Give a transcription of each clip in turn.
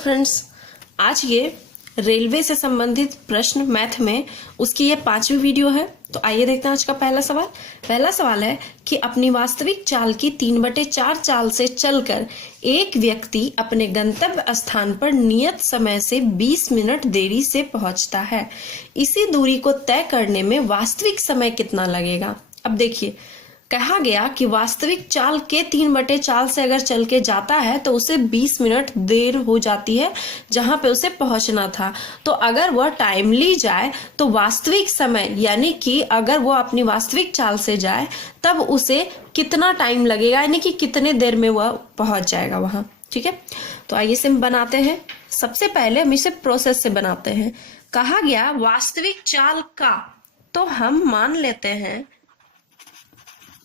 Friends, आज ये railway से संबंधित प्रश्न मैथ में उसकी ये 5वीं वीडियो है। तो आइए देखते हैं आज का पहला सवाल। पहला सवाल है कि अपनी वास्तविक चाल की 3/4 चाल से चलकर एक व्यक्ति अपने गंतव्य स्थान पर नियत समय से 20 मिनट देरी से पहुंचता है। इसी दूरी को तय करने में वास्तविक समय कितना लगेगा। अब देखिए, कहा गया कि वास्तविक चाल के 3/4 से अगर चल के जाता है तो उसे 20 मिनट देर हो जाती है जहां पे उसे पहुंचना था। तो अगर वह टाइमली जाए तो वास्तविक समय यानी कि अगर वो अपनी वास्तविक चाल से जाए तब उसे कितना टाइम लगेगा, यानी कि कितने देर में वह पहुंच जाएगा वहां। ठीक है, तो आइए इसे हम बनाते हैं। सबसे पहले हम इसे प्रोसेस से बनाते हैं। कहा गया वास्तविक चाल का, तो हम मान लेते हैं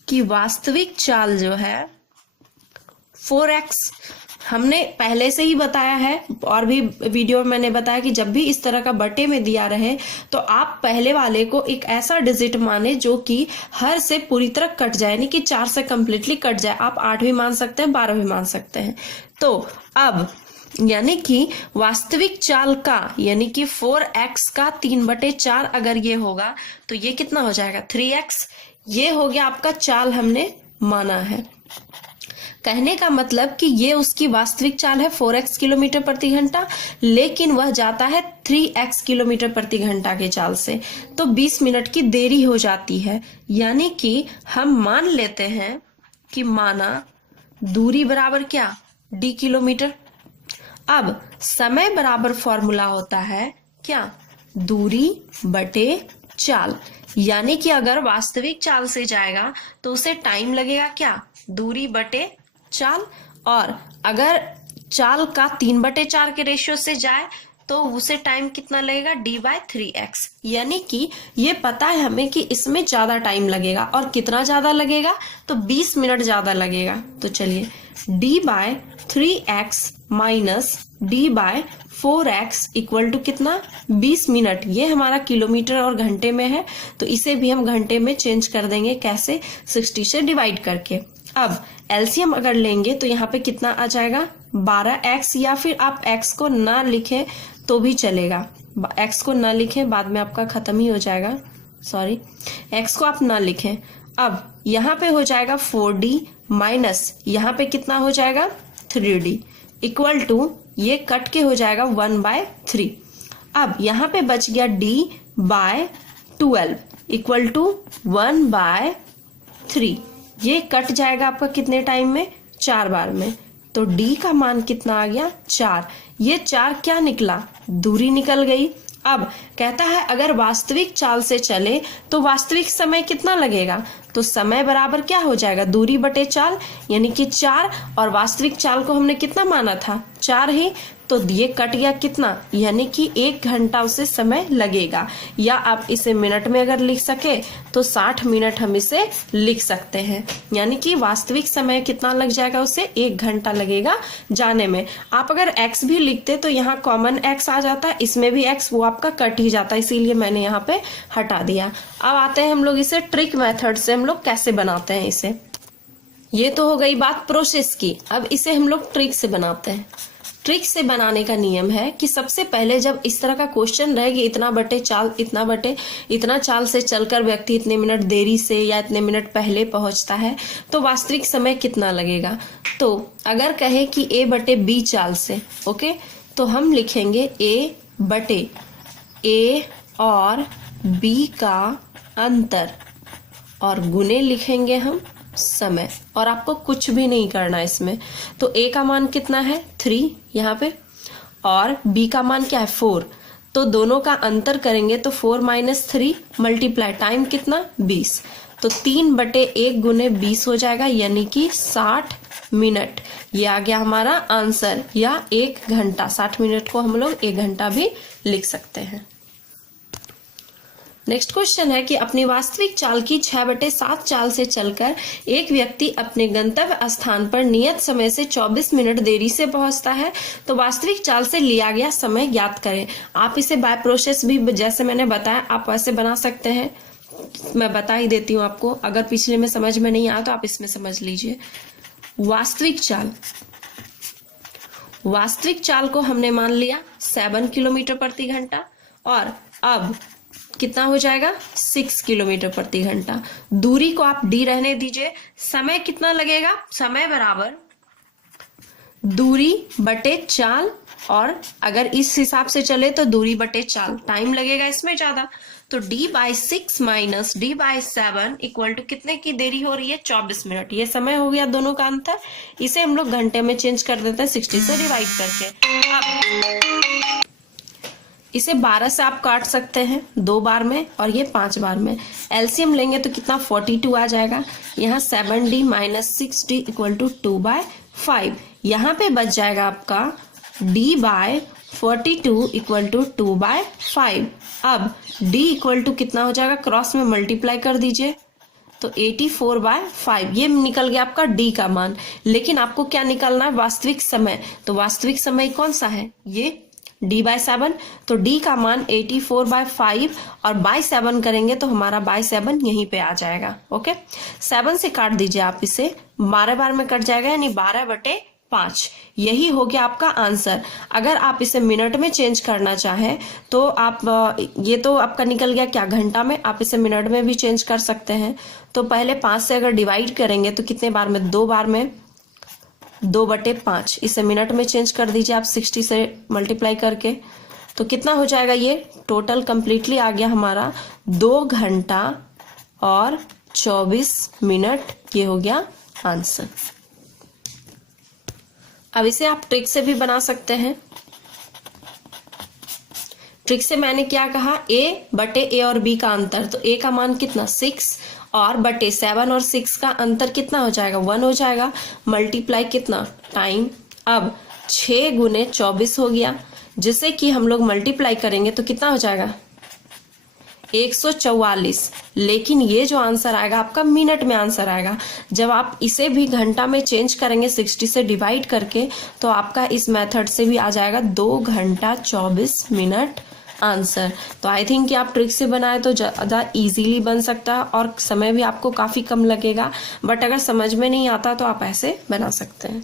कि वास्तविक चाल जो है 4x, हमने पहले से ही बताया है और भी वीडियो में मैंने बताया कि जब भी इस तरह का बटे में दिया रहे तो आप पहले वाले को एक ऐसा डिजिट माने जो कि हर से पूरी तरह कट जाए, यानी कि 4 से कंप्लीटली कट जाए। आप 8 भी मान सकते हैं, 12 भी मान सकते हैं। तो अब यानी कि वास्तविक चाल का यानी कि 4x का 3/4 अगर ये होगा तो ये कितना हो जाएगा 3x। ये हो गया आपका चाल हमने माना है। कहने का मतलब कि ये उसकी वास्तविक चाल है 4x किलोमीटर प्रति घंटा, लेकिन वह जाता है 3x किलोमीटर प्रति घंटा के चाल से, तो 20 मिनट की देरी हो जाती है। यानी कि हम मान लेते हैं कि माना दूरी बराबर क्या d किलोमीटर। अब समय बराबर फॉर्मूला होता है क्या, दूरी बटे चाल, यानी कि अगर वास्तविक चाल से जाएगा तो उसे टाइम लगेगा क्या, दूरी बटे चाल, और अगर चाल का 3/4 के रेशियो से जाए तो उसे टाइम कितना लगेगा d/3x। यानी कि ये पता है हमें कि इसमें ज्यादा टाइम लगेगा, और कितना ज्यादा लगेगा तो 20 मिनट ज्यादा लगेगा। तो चलिए d/3x minus d/4x equal to कितना 20 मिनट। ये हमारा किलोमीटर और घंटे में है, तो इसे भी हम घंटे में चेंज कर देंगे। कैसे, 60 से डिवाइड करके। अब एलसीएम अगर लेंगे तो यहाँ पे कितना आ जाएगा 12x, या फिर आप x को ना लिखें तो भी चलेगा। x को ना लिखें, बाद में आपका खत्म ही हो जाएगा, सॉरी, x को आप ना लिखें। अब यहाँ पे हो जाएगा 4d माइनस यहाँ पे कितना हो जाएगा 3d इक्वल टू, ये कट के हो जाएगा 1/3। अब यहाँ पे बच गया d/12 इक्वल टू 1/3। ये कट जाएगा आपका कितने टाइम में, 4 बार में। तो d का मान कितना आ गया 4। ये 4 क्या निकला, दूरी निकल गई। अब कहता है अगर वास्तविक चाल से चले तो वास्तविक समय कितना लगेगा, तो समय बराबर क्या हो जाएगा दूरी बटे चाल, यानी कि 4, और वास्तविक चाल को हमने कितना माना था 4 ही, तो ये कट गया कितना, यानी कि 1 घंटा उसे समय लगेगा। या आप इसे मिनट में अगर लिख सके तो 60 मिनट हम इसे लिख सकते हैं। यानी कि वास्तविक समय कितना लग जाएगा, उसे 1 घंटा लगेगा जाने में। आप अगर x भी लिखते तो यहाँ कॉमन x आ जाता है, इसमें भी x, वो आपका कट ही जाता है, इसीलिए मैंने यहाँ पे हटा दिया। अब आते हैं हम लोग इसे ट्रिक मेथड से हम लोग कैसे बनाते हैं इसे। ये तो हो गई बात प्रोसेस की, अब इसे हम लोग ट्रिक से बनाते हैं। ट्रिक से बनाने का नियम है कि सबसे पहले जब इस तरह का क्वेश्चन रहे कि इतना बटे चाल, इतना बटे इतना चाल से चलकर व्यक्ति इतने मिनट देरी से या इतने मिनट पहले पहुंचता है तो वास्तविक समय कितना लगेगा। तो अगर कहे कि a/b चाल से, ओके, तो हम लिखेंगे a और b का अंतर और गुने लिखेंगे हम समय, और आपको कुछ भी नहीं करना इसमें। तो a का मान कितना है 3 यहाँ पे, और b का मान क्या है 4, तो दोनों का अंतर करेंगे तो 4 - 3 मल्टीप्लाई टाइम कितना 20, तो 3/1 गुने 20 हो जाएगा, यानी कि 60 मिनट। ये आ गया हमारा आंसर, या 1 घंटा। 60 मिनट को हम लोग 1 घंटा भी लिख सकते हैं। नेक्स्ट क्वेश्चन है कि अपनी वास्तविक चाल की 6/7 चाल से चलकर एक व्यक्ति अपने गंतव्य स्थान पर नियत समय से 24 मिनट देरी से पहुंचता है, तो वास्तविक चाल से लिया गया समय ज्ञात करें। आप इसे बाय प्रोसेस भी जैसे मैंने बताया आप वैसे बना सकते हैं, मैं बता ही देती हूँ आपको। अगर पिछले में समझ में नहीं आया तो आप इसमें समझ लीजिए। वास्तविक चाल को हमने मान लिया 7 किलोमीटर प्रति घंटा और अब कितना हो जाएगा 6 किलोमीटर प्रति घंटा। दूरी को आप डी रहने दीजिए। समय कितना लगेगा, समय बराबर दूरी बटे चाल, और अगर इस हिसाब से चले तो दूरी बटे चाल, टाइम लगेगा इसमें ज्यादा। तो d/6 minus d/7 equal to कितने की देरी हो रही है 24 मिनट। ये समय हो गया दोनों का अंतर। इसे हम लोग घंटे में चेंज कर देते हैं 60 से डिवाइड करके। अब इसे 12 से आप काट सकते हैं 2 बार में और ये 5 बार में। एलसीएम लेंगे तो कितना 42 आ जाएगा। यहाँ 7d minus 6d equal to 2/5। यहाँ पे बच जाएगा आपका d/42 इक्वल टू 2/5। अब d इक्वल टू कितना हो जाएगा, क्रॉस में मल्टीप्लाई कर दीजिए तो 84/5। ये निकल गया आपका d का मान। लेकिन आपको क्या निकालना है, वास्तविक समय। तो वास्तविक समय कौन सा है, ये d/7। तो d का मान 84/5 और बाय 7 करेंगे तो हमारा बाय 7 यहीं पे आ जाएगा। ओके, 7 से काट दीजिए आप इसे, 12 बार में कट जाएगा, यानी 12/5। यही हो गया आपका आंसर। अगर आप इसे मिनट में चेंज करना चाहें तो आप, ये तो आपका निकल गया क्या घंटा में, आप इसे मिनट में भी चेंज कर सकते हैं। तो पहले 5 से अगर डिवाइड करेंगे तो कितने बार में, 2 बार में, 2/5। इसे मिनट में चेंज कर दीजिए आप 60 से मल्टीप्लाई करके। तो कितना हो जाएगा, ये टोटल कंप्लीटली आ गया हमारा 2 घंटा और 24 मिनट। ये हो गया आंसर। अब इसे आप ट्रिक से भी बना सकते हैं। ट्रिक से मैंने क्या कहा, a/a और b का अंतर। तो a का मान कितना 6 और बटे 7 और 6 का अंतर कितना हो जाएगा 1 हो जाएगा। मल्टीप्लाई कितना, टाइम। अब 6 गुने 24 हो गया, जिसे कि हम लोग मल्टीप्लाई करेंगे तो कितना हो जाएगा 144। लेकिन ये जो आंसर आएगा आपका मिनट में आंसर आएगा। जब आप इसे भी घंटा में चेंज करेंगे 60 से डिवाइड करके तो आपका इस मेथड से भी आ जाएगा 2 घंटा 24 मिनट आंसर। तो आई थिंक कि आप ट्रिक से बनाए तो ज़्यादा इजीली बन सकता है और समय भी आपको काफ़ी कम लगेगा। बट अगर समझ में नहीं आता तो आप ऐसे बना सकते हैं।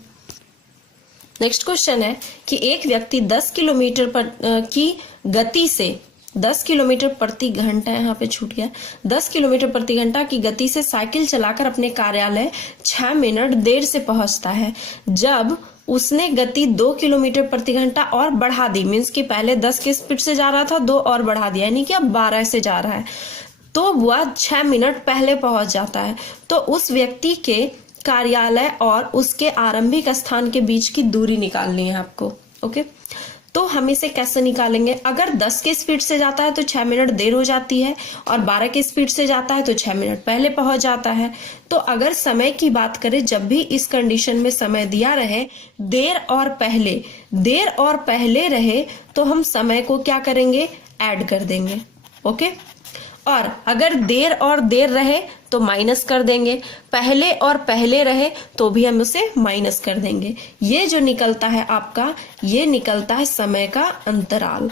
नेक्स्ट क्वेश्चन है कि एक व्यक्ति 10 किलोमीटर की गति से 10 किलोमीटर प्रति घंटा, यहाँ पे छूट गया, 10 किलोमीटर प्रति घंटा की गति से साइकिल चलाकर अपने कार्यालय 6 मिनट देर से पहुंचता है। जब उसने गति 2 किलोमीटर प्रति घंटा और बढ़ा दी, मीन्स कि पहले 10 की स्पीड से जा रहा था, 2 और बढ़ा दिया, यानी कि अब 12 से जा रहा है, तो वह 6 मिनट पहले पहुंच जाता है। तो उस व्यक्ति के कार्यालय और उसके आरंभिक स्थान के बीच की दूरी निकालनी है आपको। ओके, तो हम इसे कैसे निकालेंगे, अगर 10 की स्पीड से जाता है तो 6 मिनट देर हो जाती है और 12 की स्पीड से जाता है तो 6 मिनट पहले पहुंच जाता है। तो अगर समय की बात करें, जब भी इस कंडीशन में समय दिया रहे देर और पहले रहे तो हम समय को क्या करेंगे, ऐड कर देंगे। ओके, और अगर देर रहे तो माइनस कर देंगे, पहले रहे तो भी हम उसे माइनस कर देंगे। ये जो निकलता है आपका, ये निकलता है समय का अंतराल।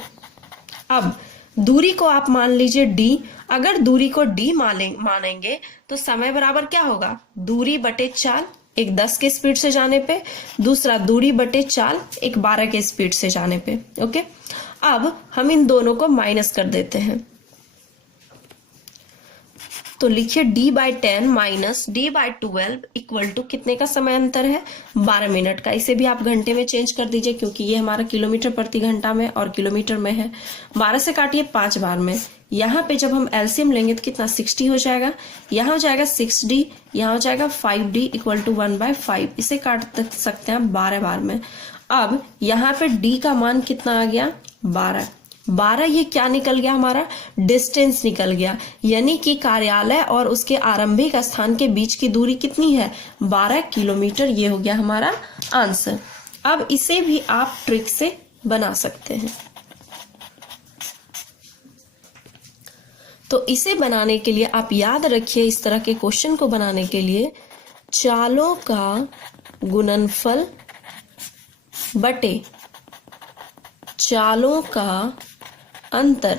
अब दूरी को आप मान लीजिए d। अगर दूरी को d मानेंगे तो समय बराबर क्या होगा, दूरी बटे चाल, एक 10 के स्पीड से जाने पे, दूसरा दूरी बटे चाल, एक 12 के स्पीड से जाने पे। ओके, अब हम इन दोनों को माइनस कर देते हैं। तो लिखिए d/10 minus d/12 equal to कितने का समय अंतर है 12 मिनट का। इसे भी आप घंटे में चेंज कर दीजिए क्योंकि ये हमारा किलोमीटर प्रति घंटा में और किलोमीटर में है। 12 से काटिए 5 बार में। यहाँ पे जब हम एलसीएम लेंगे तो कितना 60 हो जाएगा, यहाँ हो जाएगा 6d, यहाँ हो जाएगा 5d इक्वल टू 1/5। इसे काट सकते हैं 12 बार में। अब यहाँ पे d का मान कितना आ गया 12। ये क्या निकल गया, हमारा डिस्टेंस निकल गया, यानी कि कार्यालय और उसके आरंभिक स्थान के बीच की दूरी कितनी है 12 किलोमीटर। ये हो गया हमारा आंसर। अब इसे भी आप ट्रिक से बना सकते हैं। तो इसे बनाने के लिए आप याद रखिए, इस तरह के क्वेश्चन को बनाने के लिए चालों का गुणनफल बटे चालों का अंतर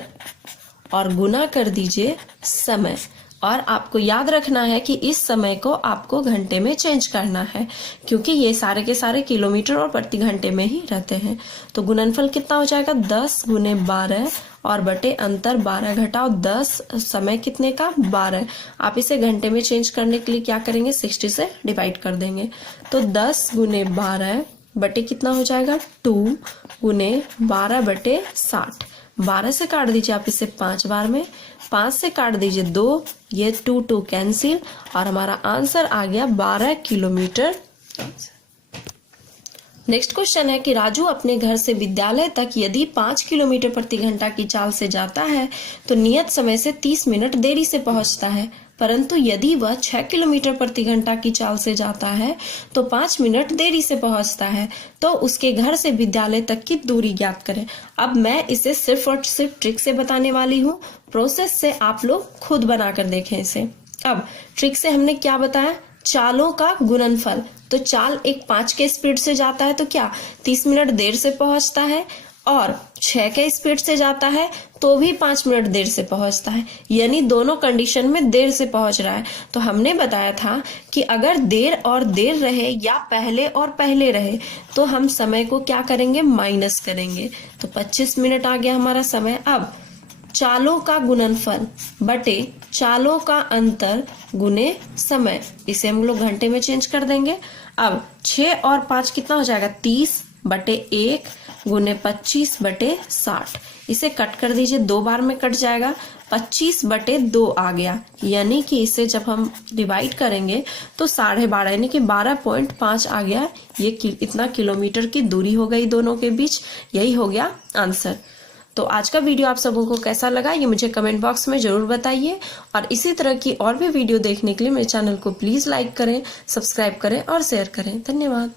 और गुना कर दीजिए समय। और आपको याद रखना है कि इस समय को आपको घंटे में चेंज करना है, क्योंकि ये सारे के सारे किलोमीटर और प्रति घंटे में ही रहते हैं। तो गुणनफल कितना हो जाएगा, 10 गुने 12 और बटे अंतर 12 घटाओ 10, समय कितने का 12। आप इसे घंटे में चेंज करने के लिए क्या करेंगे, 60 से डिवाइड कर देंगे। तो 10 गुने 12 बटे कितना हो जाएगा, 2 गुने 12 बटे 60। 12 से काट दीजिए आप इसे 5 बार में, 5 से काट दीजिए 2, ये 2 कैंसिल और हमारा आंसर आ गया 12 किलोमीटर। नेक्स्ट क्वेश्चन है कि राजू अपने घर से विद्यालय तक यदि 5 किलोमीटर प्रति घंटा की चाल से जाता है तो नियत समय से 30 मिनट देरी से पहुंचता है, परंतु यदि वह 6 किलोमीटर प्रति घंटा की चाल से जाता है तो 5 मिनट देरी से पहुंचता है। तो उसके घर से विद्यालय तक की दूरी ज्ञात करें। अब मैं इसे सिर्फ और सिर्फ ट्रिक से बताने वाली हूँ, प्रोसेस से आप लोग खुद बनाकर देखें इसे। अब ट्रिक से हमने क्या बताया, चालों का गुणनफल। तो चाल एक 5 के स्पीड से जाता है तो क्या 30 मिनट देर से पहुंचता है, और 6 के स्पीड से जाता है तो भी 5 मिनट देर से पहुंचता है, यानी दोनों कंडीशन में देर से पहुंच रहा है। तो हमने बताया था कि अगर देर और देर रहे या पहले और पहले रहे तो हम समय को क्या करेंगे, माइनस करेंगे। तो 25 मिनट आ गया हमारा समय। अब चालों का गुणनफल बटे चालों का अंतर गुने समय, इसे हम लोग घंटे में चेंज कर देंगे। अब 6 और 5 कितना हो जाएगा, 30 बटे 1 गुने 25 बटे 60। इसे कट कर दीजिए, 2 बार में कट जाएगा, 25 बटे 2 आ गया, यानी कि इसे जब हम डिवाइड करेंगे तो 12.5 यानी कि 12.5 आ गया। ये इतना किलोमीटर की दूरी हो गई दोनों के बीच, यही हो गया आंसर। तो आज का वीडियो आप सबों को कैसा लगा ये मुझे कमेंट बॉक्स में जरूर बताइए, और इसी तरह की और भी वीडियो देखने के लिए मेरे चैनल को प्लीज लाइक करें, सब्सक्राइब करें और शेयर करें। धन्यवाद।